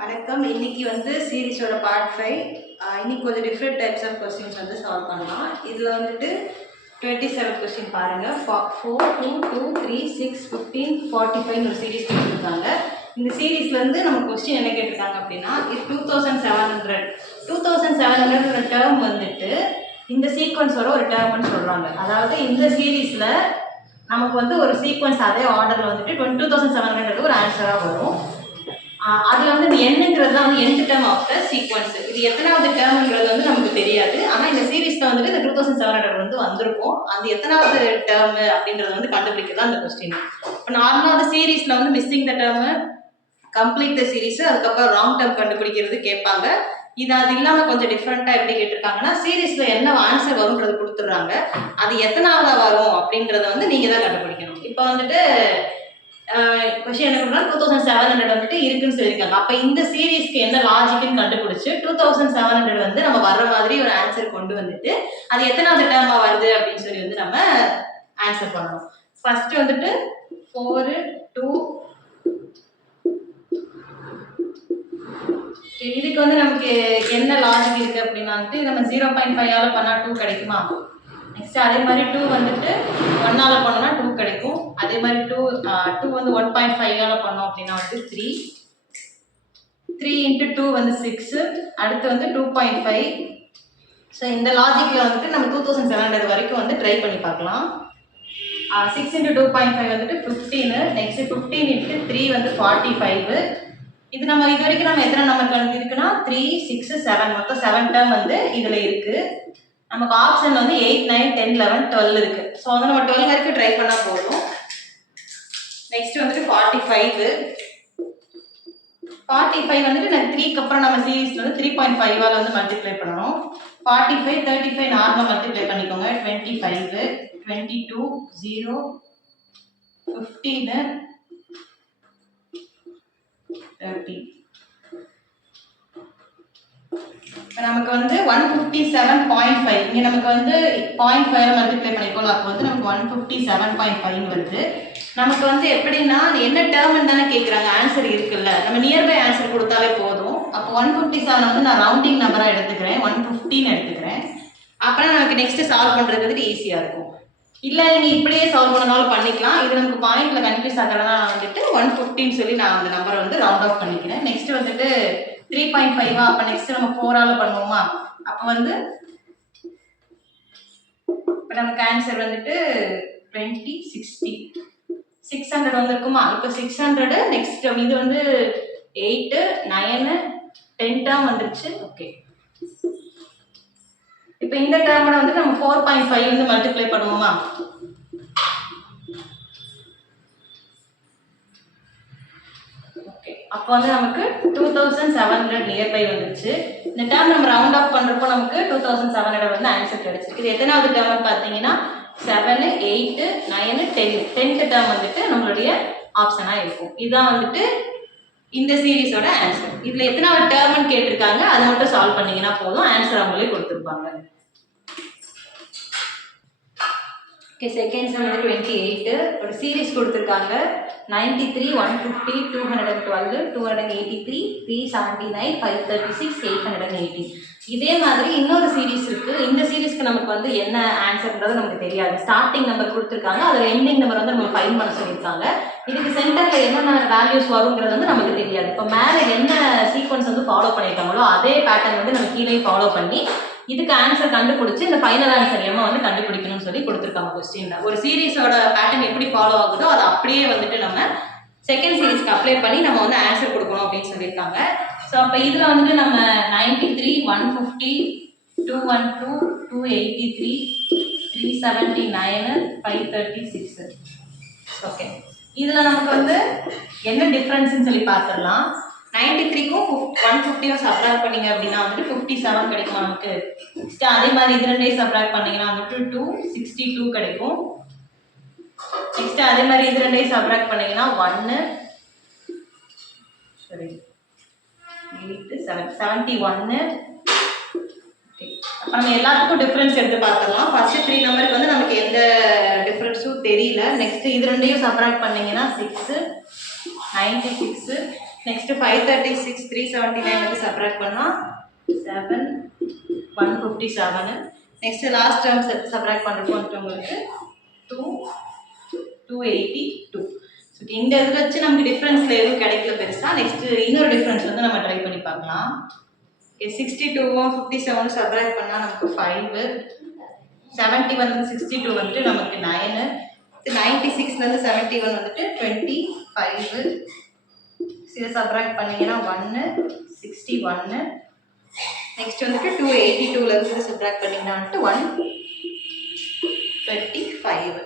வணக்கம். இன்னைக்கு வந்து சீரிஸோட பார்ட் 5. இன்னைக்கு கொஞ்சம் டிஃப்ரெண்ட் டைப்ஸ் ஆஃப் கொஸ்டின்ஸ் வந்து சால்வ் பண்ணலாம். இதில் வந்துட்டு 27 கொஸ்டின் பாருங்கள். 4, 2, 2, 3, 6, 15, 45 ஒரு சீரீஸ் கொடுத்துருக்காங்க. இந்த சீரீஸ்லேருந்து நம்ம கொஸ்டின் என்ன கேட்டிருக்காங்க அப்படின்னா, இது 2700 டேர்ம் வந்துட்டு இந்த சீக்வன்ஸோட ஒரு டேர்ம்னு சொல்கிறாங்க. அதாவது இந்த சீரீஸில் நமக்கு வந்து ஒரு சீக்வன்ஸ் அதே ஆர்டரில் வந்துட்டு 2700 ஒரு ஆன்சராக வரும். அதில் வந்து இந்த எண்ணுங்கிறது தான் வந்து nth term of the sequence. இது எத்தனாவது டேர்ம்ங்கிறது வந்து நமக்கு தெரியாது. ஆனால் இந்த சீரீஸில் வந்துட்டு இந்த 2700 வந்து வந்திருக்கும். அது எத்தனாவது டேர்மு அப்படின்றது வந்து கண்டுபிடிக்கிறது அந்த கொஸ்டின். இப்போ நார்மலாக அந்த சீரீஸில் வந்து missing the term, complete the series, அதுக்கப்புறம் ராங் டேர்ம் கண்டுபிடிக்கிறது கேட்பாங்க. இது அது இல்லாமல் கொஞ்சம் டிஃப்ரெண்ட்டாக எப்படி கேட்டிருக்காங்கன்னா, சீரீஸில் என்ன ஆன்சர் வரும்ன்றது கொடுத்துட்றாங்க. அது எத்தனாவதாக வரும் அப்படின்றத வந்து நீங்கள் தான் கண்டுபிடிக்கணும். இப்போ வந்துட்டு கொஸ்டின் என்ன பண்ணுறாங்க, 2700 வந்துட்டு இருக்குன்னு சொல்லியிருக்காங்க. அப்போ இந்த சீரீஸ்க்கு என்ன லாஜிக்னு கண்டுபிடிச்சு 2700 வந்து நம்ம வர்ற மாதிரி ஒரு ஆன்சர் கொண்டு வந்துட்டு அது எத்தனாவது டேர்மாக வருது அப்படின்னு சொல்லி வந்து நம்ம ஆன்சர் பண்ணணும். ஃபர்ஸ்ட் வந்துட்டு 4, 2 இதுக்கு வந்து நமக்கு என்ன லாஜிக் இருக்குது அப்படின்னா வந்துட்டு நம்ம 0.5ஆல் பண்ணால் 2 கிடைக்குமா? நெக்ஸ்ட் அதே மாதிரி 2 வந்துட்டு 1ஆல் பண்ணோம்னா 2 கிடைக்கும். அதே மாதிரி 2 வந்து 1.5ஆல் பண்ணோம் அப்படின்னா வந்து 3 × 2 வந்து 6, அடுத்து வந்து 2.5. ஸோ இந்த லாஜிக்கில் வந்துட்டு நம்ம 2700 வரைக்கும் வந்து ட்ரை பண்ணி பார்க்கலாம். 6 × 2.5 வந்துட்டு 15, நெக்ஸ்ட் 15 × 3 வந்து 45. இது நம்ம இது வரைக்கும் நம்ம எத்தனை நம்பர் இருக்குன்னா 3, 6, 7 மொத்தம் 7 டேர்ம் வந்து இதில் இருக்குது. நமக்கு ஆப்ஷன் வந்து 8, 9, 10, 11, 12 இருக்கு. ஸோ வந்து நம்ம 12 வரைக்கும் ட்ரை பண்ணால் போதும். நெக்ஸ்ட் வந்துட்டு 45 வந்துட்டு நான் 3க்கு அப்புறம் நம்ம சீரீஸ்ல வந்து 3.5ஆல் வந்து மல்டிப்ளை பண்ணணும். 45, 35 நார்மலாக மல்டிப்ளை பண்ணிக்கோங்க. 25, 22, 0, 15, 30. இப்போ நமக்கு வந்து 157.5 இங்கே நமக்கு வந்து 0.5 மல்டிப்ளை பண்ணிக்கோங்க. அப்போ வந்து நமக்கு 157.5 வருது. நமக்கு வந்து எப்படின்னா என்ன டேர்ம்னு தானே கேட்குறாங்க, ஆன்சர் இருக்குல்ல, நம்ம நியர்பை ஆன்சர் கொடுத்தாலே போதும். அப்போ 157 வந்து நான் ரவுண்டிங் நம்பராக எடுத்துக்கிறேன், 115 எடுத்துக்கிறேன். அப்புறம் நமக்கு நெக்ஸ்ட் சால்வ் பண்ணுறது வந்துட்டு ஈஸியாக இருக்கும். இல்லை நீங்கள் இப்படியே சால்வ் பண்ணனாலும் பண்ணிக்கலாம். இது நமக்கு பாயிண்ட்ல கன்ஃபியூஸ் ஆகிறதுனா வந்துட்டு 115 சொல்லி நான் அந்த நம்பரை வந்து ரவுண்ட் ஆஃப் பண்ணிக்கிறேன். நெக்ஸ்ட் வந்துட்டு 3.5. அப்போ நெக்ஸ்ட் நம்ம 4ஆல் பண்ணுவோமா? அப்போ வந்து இப்போ நமக்கு ஆன்சர் வந்துட்டு 20, 60, 600 வந்துருக்குமா? இப்போ 600 நெக்ஸ்ட் இது வந்து 8, 9, 10 டேர்ம் வந்துருச்சு. ஓகே, இப்போ இந்த டேர்மோட வந்து நம்ம 4.5 வந்து மல்டிப்ளை பண்ணுவோமா? அப்போ வந்து நமக்கு 2700 நியர்பை வந்துருச்சு. இந்த டேர்ம் நம்ம ரவுண்ட் ஆஃப் பண்ணுறப்போ நமக்கு 2700 வந்து ஆன்சர் கிடைச்சிருக்கு. இது எத்தனாவது டேர்ம்னு பார்த்தீங்கன்னா 7, 8, 9, 10th டேர்ம் வந்துட்டு நம்மளுடைய ஆப்ஷனாக இருக்கும். இதுதான் வந்துட்டு இந்த சீரீஸோட ஆன்சர். இதில் எத்தனாவது டேர்ம்னு கேட்டிருக்காங்க, அதை மட்டும் சால்வ் பண்ணீங்கன்னா போதும், ஆன்சர் அவங்களே கொடுத்துருப்பாங்க. ஓகே, செகண்ட் சம் வந்து 28. ஒரு சீரீஸ் கொடுத்துருக்காங்க. 93, 150, 212, 283, 379, 536, 818. இதே மாதிரி இன்னொரு சீரீஸ் இருக்கு. இந்த சீரீஸ்க்கு நமக்கு வந்து என்ன ஆன்சர்ன்றது நமக்கு தெரியாது. ஸ்டார்டிங் நம்பர் கொடுத்துருக்காங்க, அதில் எண்டிங் நம்பர் வந்து நம்ம ஃபைண்ட் பண்ண சொல்லியிருக்காங்க. இதுக்கு சென்டர்ல என்னென்ன வேல்யூஸ் வருங்கிறது வந்து நமக்கு தெரியாது. இப்போ மேலே என்ன சீக்வன்ஸ் வந்து ஃபாலோ பண்ணியிருக்காங்களோ அதே பேட்டர்ன் வந்து நம்ம கீழே ஃபாலோ பண்ணி இதுக்கு ஆன்சர் கண்டுபிடிச்சு இந்த ஃபைனல் ஆன்சர் எம்மா வந்து கண்டுபிடிக்கணும்னு சொல்லி கொடுத்துருக்காங்க கொஸ்டின்ல. ஒரு சீரீஸோட பேட்டர்ன் எப்படி ஃபாலோ ஆகுதோ அதை அப்படியே வந்துட்டு நம்ம செகண்ட் சீரீஸ்க்கு அப்ளை பண்ணி நம்ம வந்து ஆன்சர் கொடுக்கணும் அப்படின்னு சொல்லியிருக்காங்க. ஸோ அப்போ இதில் வந்துட்டு நம்ம 93, 150, 212, 283, 379, 536. ஓகே, இதில் நமக்கு வந்து என்ன டிஃப்ரென்ஸ்ன்னு சொல்லி பார்த்துடலாம். 93க்கும் 150 சப்ராக்ட் பண்ணீங்க அப்படின்னா வந்துட்டு 57 கிடைக்கும் நமக்கு. நெக்ஸ்ட் அதே மாதிரி இது ரெண்டையும் சப்ராக்ட் பண்ணீங்கன்னா வந்துட்டு 262 கிடைக்கும். நெக்ஸ்ட் அதே மாதிரி இது ரெண்டையும் சப்ராக்ட் பண்ணீங்கன்னா 1, 8, 7, 71. ஓகே, அப்போ நம்ம எல்லாத்துக்கும் டிஃப்ரென்ஸ் எடுத்து பார்த்துடலாம். ஃபர்ஸ்ட் 3 நம்பருக்கு வந்து நமக்கு எந்த டிஃப்ரென்ஸும் தெரியல. நெக்ஸ்ட் இது ரெண்டையும் சப்ராக்ட் பண்ணீங்கன்னா 6, 96, நெக்ஸ்ட் 536 379 வந்து சப்ராக்ட் பண்ணால் 7 157. நெக்ஸ்ட் லாஸ்ட் டேர்ம் சப்ராக்ட் பண்ணுறப்போ வந்துட்டு உங்களுக்கு 282. ஸோ இந்த இதில் வச்சு நமக்கு டிஃப்ரென்ஸில் எதுவும் கிடைக்கல பெருசாக. நெக்ஸ்ட் இன்னொரு டிஃப்ரென்ஸ் வந்து நம்ம ட்ரை பண்ணி பார்க்கலாம். 62வும் 57 சப்ராக்ட் பண்ணால் நமக்கு 5. 71 62 வந்துட்டு நமக்கு 9. 96 71 வந்துட்டு 25. இதை சப்ராக்ட் பண்ணீங்கன்னா 1 61. நெக்ஸ்ட் வந்துட்டு 282 சப்ராக்ட் பண்ணீங்கன்னா வந்துட்டு 125.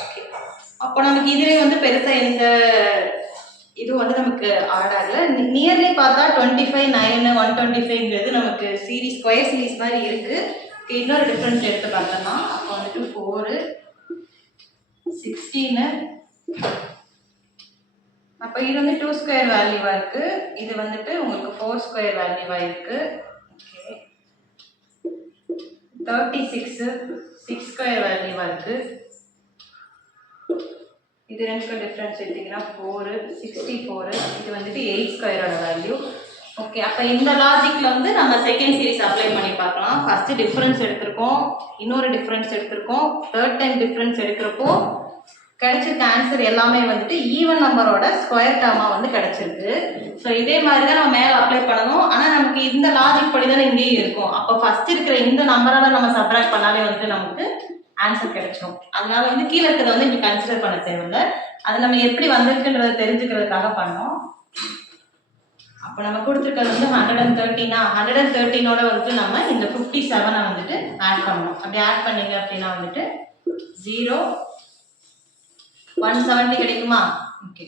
ஓகே, அப்போ நமக்கு இதுலேயே வந்து பெருசாக எந்த இது வந்து நமக்கு ஆட் ஆகல. நியர்லி பார்த்தா 25 9 125ங்கிறது நமக்கு சீரீஸ் ஸ்கொயர் சீரீஸ் மாதிரி இருக்கு. இன்னொரு டிஃப்ரென்ஸ் எடுத்து பார்த்தோம்னா அப்போ வந்துட்டு 4 16. அப்போ இது வந்து 2 ஸ்கொயர் வேல்யூவா இருக்கு, இது வந்துட்டு உங்களுக்கு 4 ஸ்கொயர் வேல்யூவா இருக்கு. ஓகே, 36 6 ஸ்கொயர் வேல்யூவா இருக்கு. இது ரெண்டுக்கும் டிஃப்ரென்ஸ் எடுத்தீங்கன்னா 4 64. இது வந்துட்டு 8 ஸ்கொயரோட வேல்யூ. ஓகே, அப்போ இந்த லாஜிக்கில் வந்து நம்ம செகண்ட் சீரீஸ் அப்ளை பண்ணி பார்க்கலாம். ஃபஸ்ட்டு டிஃப்ரென்ஸ் எடுத்திருக்கோம், இன்னொரு டிஃப்ரென்ஸ் எடுத்திருக்கோம், தேர்ட் டைம் டிஃப்ரென்ஸ் எடுக்கிறப்போ கிடைச்சிருக்க ஆன்சர் எல்லாமே வந்துட்டு ஈவன் நம்பரோட ஸ்கொயர் டேர்மாக வந்து கிடைச்சிருக்கு. ஸோ இதே மாதிரி தான் நம்ம மேலே அப்ளை பண்ணணும். ஆனால் நமக்கு இந்த லாஜிக் படி தானே இங்கேயும் இருக்கும். அப்போ ஃபஸ்ட் இருக்கிற இந்த நம்பரால் நம்ம சப்ராக்ட் பண்ணாலே வந்துட்டு நமக்கு ஆன்சர் கிடைச்சிடும். அதனால வந்து கீழே இருக்கிறத வந்து இங்கே கன்சிடர் பண்ண தேவையில்லை. அது நம்ம எப்படி வந்திருக்குன்றதை தெரிஞ்சுக்கிறதுக்காக பண்ணோம். அப்போ நம்ம கொடுத்துருக்கிறது வந்து 113. 113ஓட வந்துட்டு நம்ம இந்த 57 வந்துட்டு ஆட் பண்ணணும். அப்படி ஆட் பண்ணீங்க அப்படின்னா வந்துட்டு 0 170 கிடைக்குமா? ஓகே,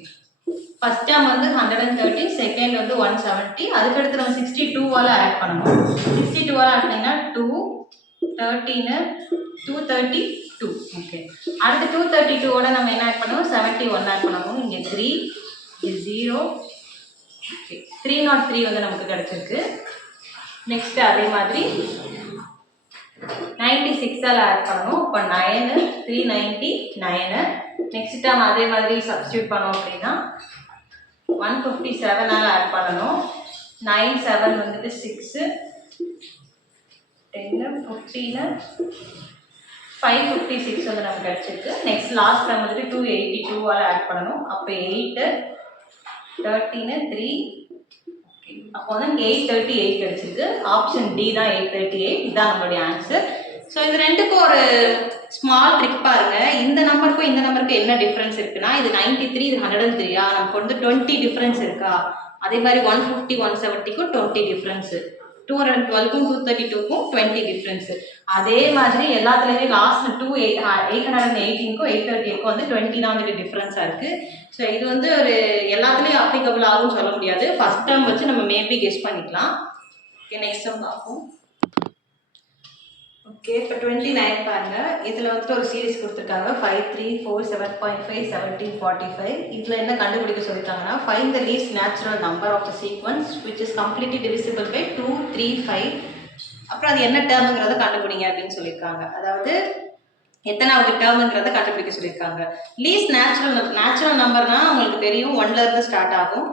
ஃபர்ஸ்ட் டேர்ம் வந்து 113, செகண்ட் வந்து 170. அதுக்கடுத்து நம்ம 62வால் ஆட் பண்ணணும். 62வால் ஆட் பண்ணிங்கன்னா 2 13 232. ஓகே, அடுத்து 232ஓட நம்ம என்ன ஆட் பண்ணணும்? 71 ஆட் பண்ணணும். இங்கே 3 இது 0. ஓகே, 303 வந்து நமக்கு கிடைச்சிருக்கு. நெக்ஸ்ட் அதே மாதிரி 96ஆல் ஆட் பண்ணணும். இப்போ 9 399. நெக்ஸ்ட் டைம் அதே மாதிரி சப்ஸ்டியூட் பண்ணோம் அப்படின்னா 157ஆல் ஆட் பண்ணணும். 97 வந்துட்டு 6 10 15 556 வந்து நமக்கு கிடைச்சிருக்கு. நெக்ஸ்ட் லாஸ்ட் டைம் வந்துட்டு 282ஆல் ஆட் பண்ணணும். அப்போ 8 13 3. ஓகே, அப்போ வந்து 838 கிடைச்சிருக்கு. ஆப்ஷன் டி தான் 838. இதுதான் நம்மளுடைய ஆன்சர். ஸோ இது ரெண்டுக்கும் ஒரு ஸ்மால் ட்ரிக் பாருங்க. இந்த நம்பருக்கும் இந்த நம்பருக்கும் என்ன டிஃப்ரென்ஸ் இருக்குன்னா, இது 93 இது 103. நமக்கு வந்து 20 டிஃப்ரென்ஸ் இருக்கா? அதே மாதிரி 150 170க்கும் 20 டிஃப்ரென்ஸு, 212க்கும் 232க்கும் 20 டிஃப்ரென்ஸு. அதே மாதிரி எல்லாத்துலேயுமே லாஸ்ட் 818க்கும் 838க்கும் வந்து 20 தான் வந்துட்டு டிஃப்ரென்ஸாக இருக்குது. ஸோ இது வந்து ஒரு எல்லாத்துலேயும் அப்ளிகபிள் ஆகும்னு சொல்ல முடியாது. ஃபஸ்ட் டேர்ம் வச்சு நம்ம மேபி கெஸ் பண்ணிக்கலாம். ஓகே, நெக்ஸ்ட் டேர்ம் பார்ப்போம். ஓகே, இப்போ 29 பாருங்க. இதில் வந்துட்டு ஒரு சீரீஸ் கொடுத்துருக்காங்க 5 3 4 7.5 17 45. இதில் என்ன கண்டுபிடிக்க சொல்லியிருக்காங்கன்னா, find the least natural number of the sequence which is completely divisible by 2 3 5. அப்புறம் அது என்ன டேர்முங்கிறத கண்டுபிடிங்க அப்படின்னு சொல்லியிருக்காங்க. அதாவது எத்தனாவது டேர்முங்கிறத கண்டுபிடிக்க சொல்லியிருக்காங்க. லீஸ்ட் நேச்சுரல் நம்பர்னா உங்களுக்கு தெரியும் 1லேருந்து ஸ்டார்ட் ஆகும்.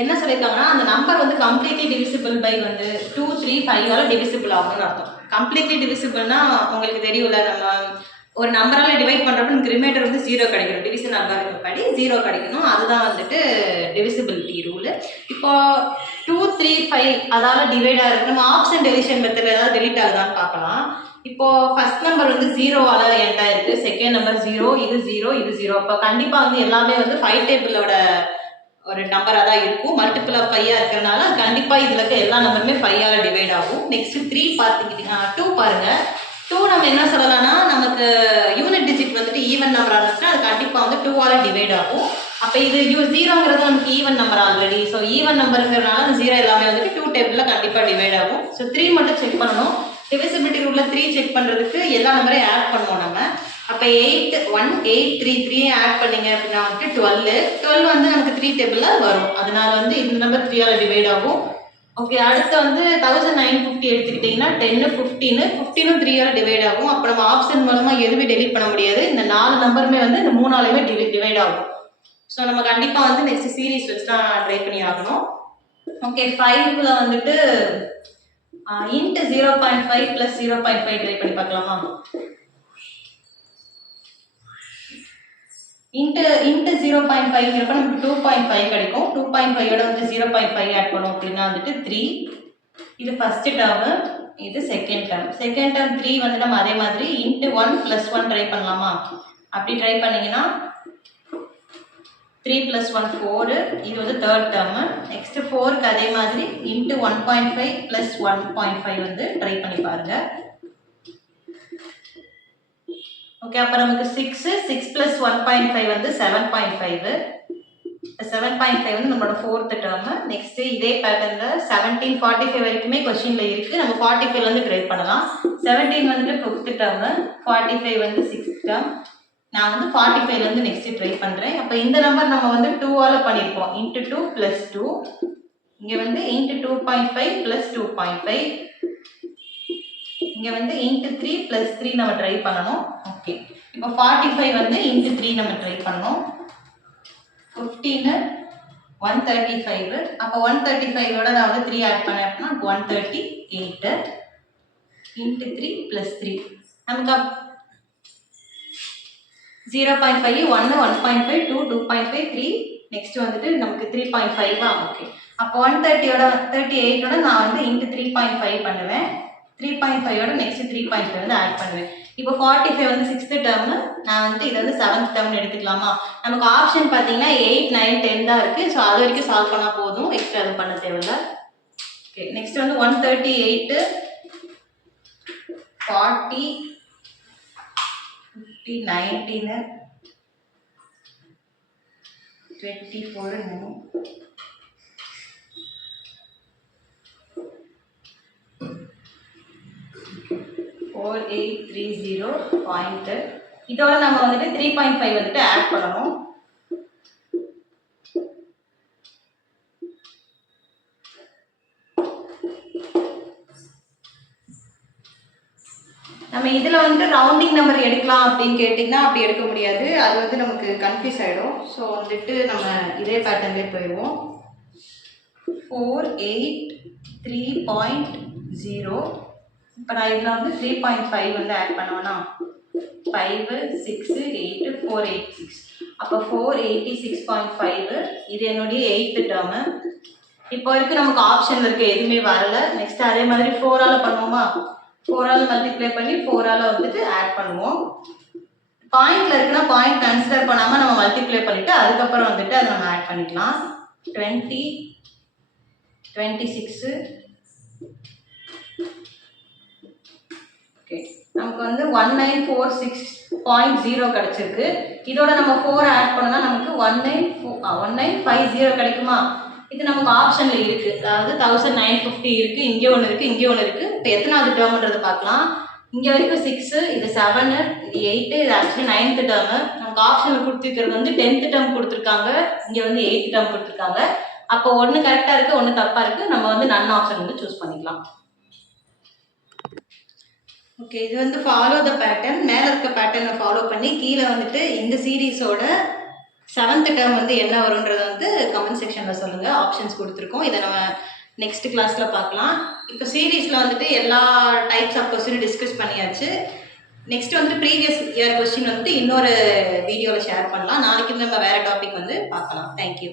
என்ன சொல்லியிருக்காங்கன்னா, அந்த நம்பர் வந்து கம்ப்ளீட்லி டிவிசிபிள் பை வந்து 2 3 5ஆல் டிவிசிபிள் ஆகும்னு அர்த்தம். கம்ப்ளீட்லி டிவிசிபிள்னா உங்களுக்கு தெரியும்ல, நம்ம ஒரு நம்பரால் டிவைட் பண்ணுறப்ப நமக்கு ரிமைண்டர் வந்து 0 கிடைக்கணும். டிவிஷன் நம்பருக்கு படி 0 கிடைக்கணும். அதுதான் வந்துட்டு டிவிசிபிலிட்டி ரூலு. இப்போ 2 3 5 அதால் டிவைட் ஆகிருக்கு. நம்ம ஆப்ஷன் டெலிஷன் மெத்தட் ஏதாவது டெலிட் ஆகுதான்னு பார்க்கலாம். இப்போ ஃபர்ஸ்ட் நம்பர் வந்து 0வால் எண்ட் ஆயிருக்கு, செகண்ட் நம்பர் 0, இது 0, இது 0. அப்போ கண்டிப்பாக வந்து எல்லாமே வந்து 5 டேபிளோட ஒரு நம்பராக தான் இருக்கும். மல்டிபிள் ஆஃப் 5 இருக்கிறனால கண்டிப்பாக இதில் இருக்க எல்லா நம்பருமே 5ஆல் டிவைட் ஆகும். நெக்ஸ்ட் 3 பார்த்துக்கிட்டிங்கன்னா 2 பாருங்கள். 2 நம்ம என்ன சொல்லலாம்னா, நமக்கு யூனிட் டிஜிட் வந்துட்டு ஈவன் நம்பராக இருந்துச்சுன்னா அது கண்டிப்பாக வந்து 2ஆல் டிவைட் ஆகும். அப்போ இது 0ங்கிறது நமக்கு even number already. So even நம்பருங்கிறனால அந்த 0 எல்லாமே வந்துட்டு 2 டேபிளில் கண்டிப்பாக டிவைட் ஆகும். ஸோ 3 மட்டும் செக் பண்ணணும். டிவிசிபிலிட்டி ரூலில் 3 செக் பண்ணுறதுக்கு எல்லா நம்பரையும் ஆட் பண்ணுவோம் நம்ம. அப்போ 8 1 8 3 3 ஆட் பண்ணிங்க அப்படின்னா வந்துட்டு 12 வந்து நமக்கு 3 டேபிளில் வரும். அதனால வந்து இந்த நம்பர் 3ஆல் டிவைட் ஆகும். ஓகே, அடுத்து வந்து 1950 எடுத்துக்கிட்டிங்கன்னா 10 15ம் 3ஆல் டிவைட் ஆகும். அப்போ நம்ம ஆப்ஷன் மூலமாக எதுவுமே டெலிட் பண்ண முடியாது. இந்த 4 நம்பருமே வந்து இந்த 3ஆலையுமே டிவைட் ஆகும். ஸோ நம்ம கண்டிப்பாக வந்து நெக்ஸ்ட் சீரீஸ் வச்சு தான் ட்ரை பண்ணி ஆகணும். ஓகே 5ல வந்துட்டு இன்ட்டு 0.5 + 0.5 ட்ரை பண்ணி பார்க்கலாமா? இன்ட்டு 0.5ங்கிறப்ப நமக்கு 2.5 கிடைக்கும். 2.5ஓட வந்து 0.5 ஆட் பண்ணோம் அப்படின்னா வந்துட்டு 3. இது ஃபர்ஸ்ட் டேர்மு, இது செகண்ட் டேர்ம். செகண்ட் டேர்ம் 3 வந்து நம்ம அதே மாதிரி இன்ட்டு 1 + 1 ட்ரை பண்ணலாமா? அப்படி ட்ரை பண்ணிங்கன்னா 3 + 1 4. இது வந்து தேர்ட் டேர்மு. நெக்ஸ்ட் 4க்கு அதே மாதிரி இன்ட்டு 1.5 + 1.5 வந்து ட்ரை பண்ணி பாருங்க. ஓகே, அப்போ நமக்கு 6 + 1.5 வந்து 7.5. 7.5 வந்து நம்மளோட ஃபோர்த் டேர்மு. நெக்ஸ்ட் இதே பேட்டர்னில் 1745 வரைக்குமே கொஸ்டின்ல இருக்கு. நம்ம 45ல இருந்து ட்ரை பண்ணலாம். 17 வந்துட்டு ஃபிஃப்த் டேர்மு, 45 வந்து சிக்ஸ்த் டேர்ம். நான் வந்து 45ல இருந்து நெக்ஸ்ட் ட்ரை பண்றேன். அப்போ இந்த நம்பர் நம்ம வந்து 2ஆல பண்ணியிருப்போம். இன்ட்டு 2 + 2. இங்க வந்து இன்ட்டு 2.5 + 2.5. இங்க வந்து இன்ட்டு 3 + 3 நம்ம ட்ரை பண்ணணும். ஓகே, இப்போ 45 வந்து இன்ட்டு 3 நம்ம ட்ரை பண்ணணும். 15 135. அப்போ 135ஓட நான் வந்து 3 ஆட் பண்ணேன் அப்படின்னா 138 இன்ட்டு 3 + 3. நமக்கு 0.5 1 1.5 2 2.5 3. நெக்ஸ்ட் வந்துட்டு நமக்கு 3.5. ஓகே, அப்போ 138ஓட நான் வந்து இன்ட்டு 3.5 பண்ணுவேன். 3.5ஓட நெக்ஸ்ட் 3.5 வந்து ஆட் பண்ணுவேன். இப்போ 45 வந்து சிக்ஸ்த் டேர்மு, நான் வந்து இதை வந்து செவன்த் டேர்ம்னு எடுத்துக்கலாமா? நமக்கு ஆப்ஷன் பார்த்தீங்கன்னா 8 9 10 தான் இருக்கு. ஸோ அது வரைக்கும் சால்வ் பண்ணால் போதும், எக்ஸ்ட்ரா எதுவும் பண்ண தேவையில்ல. ஓகே, நெக்ஸ்ட் வந்து 138 40 50 19 24 4830 பாயிண்ட். இதோட நம்ம வந்துட்டு 3.5 வந்துட்டு ஆட் பண்ணணும். நம்ம இதில் வந்து ரவுண்டிங் நம்பர் எடுக்கலாம் அப்படின்னு கேட்டிங்கன்னா அப்படி எடுக்க முடியாது. அது வந்து நமக்கு கன்ஃபியூஸ் ஆகிடும். ஸோ வந்துட்டு நம்ம இதே பேட்டர்ன்லேயே போயிடுவோம். 483.0. இப்போ நான் இதில் வந்து 3.5 வந்து ஆட் பண்ணுவேன்னா 5 6 8 486. அப்போ 486.5. இது என்னுடைய 8th டேர்மு. இப்போ வரைக்கும் நமக்கு ஆப்ஷனில் இருக்க எதுவுமே வரல. நெக்ஸ்ட் அதே மாதிரி 4ஆல பண்ணுவோமா? 4ஆல மல்டிப்ளை பண்ணி 4ஆல வந்துட்டு ஆட் பண்ணுவோம். பாயிண்ட்ல இருக்குன்னா பாயிண்ட் கன்சிடர் பண்ணாமல் நம்ம மல்டிப்ளை பண்ணிட்டு அதுக்கப்புறம் வந்துட்டு அதை நம்ம ஆட் பண்ணிக்கலாம். 20 26. ஓகே, நமக்கு வந்து 1946.0 கிடைச்சிருக்கு. இதோட நம்ம 4 ஆட் பண்ணோம்னா நமக்கு 1950 கிடைக்குமா? இது நமக்கு ஆப்ஷன்ல இருக்கு. அதாவது 1950 இருக்கு, இங்கே ஒன்று இருக்கு, இங்கே ஒன்று இருக்கு. இப்போ எத்தனாவது டேர்ம்ன்றது பார்க்கலாம். இங்கே வரைக்கும் 6, இது 7, இது 8, இது ஆக்சுவலி 9th டேர்மு. நமக்கு ஆப்ஷனில் கொடுத்துருக்கிறது வந்து 10th டேர்ம் கொடுத்துருக்காங்க, இங்கே வந்து 8th டேர்ம் கொடுத்துருக்காங்க. அப்போ ஒன்று கரெக்டாக இருக்குது, ஒன்று தப்பாக இருக்குது. நம்ம வந்து நன் ஆப்ஷன் வந்து சூஸ் பண்ணிக்கலாம். ஓகே, இது வந்து ஃபாலோ த பேட்டர்ன். மேலே இருக்க பேட்டர்னை ஃபாலோ பண்ணி கீழே வந்துட்டு இந்த சீரீஸோட 7th டேர்ம் வந்து என்ன வரும்ன்றதை வந்து கமெண்ட் செக்ஷனில் சொல்லுங்கள். ஆப்ஷன்ஸ் கொடுத்துருக்கோம். இதை நம்ம நெக்ஸ்ட் கிளாஸில் பார்க்கலாம். இப்போ சீரீஸில் வந்துட்டு எல்லா டைப்ஸ் ஆஃப் கொஸ்டின் டிஸ்கஸ் பண்ணியாச்சு. நெக்ஸ்ட் வந்துட்டு ப்ரீவியஸ் இயர் கொஸ்டின் வந்துட்டு இன்னொரு வீடியோவில் ஷேர் பண்ணலாம். நாளைக்கு நம்ம வேறு டாபிக் வந்து பார்க்கலாம். தேங்க்யூ.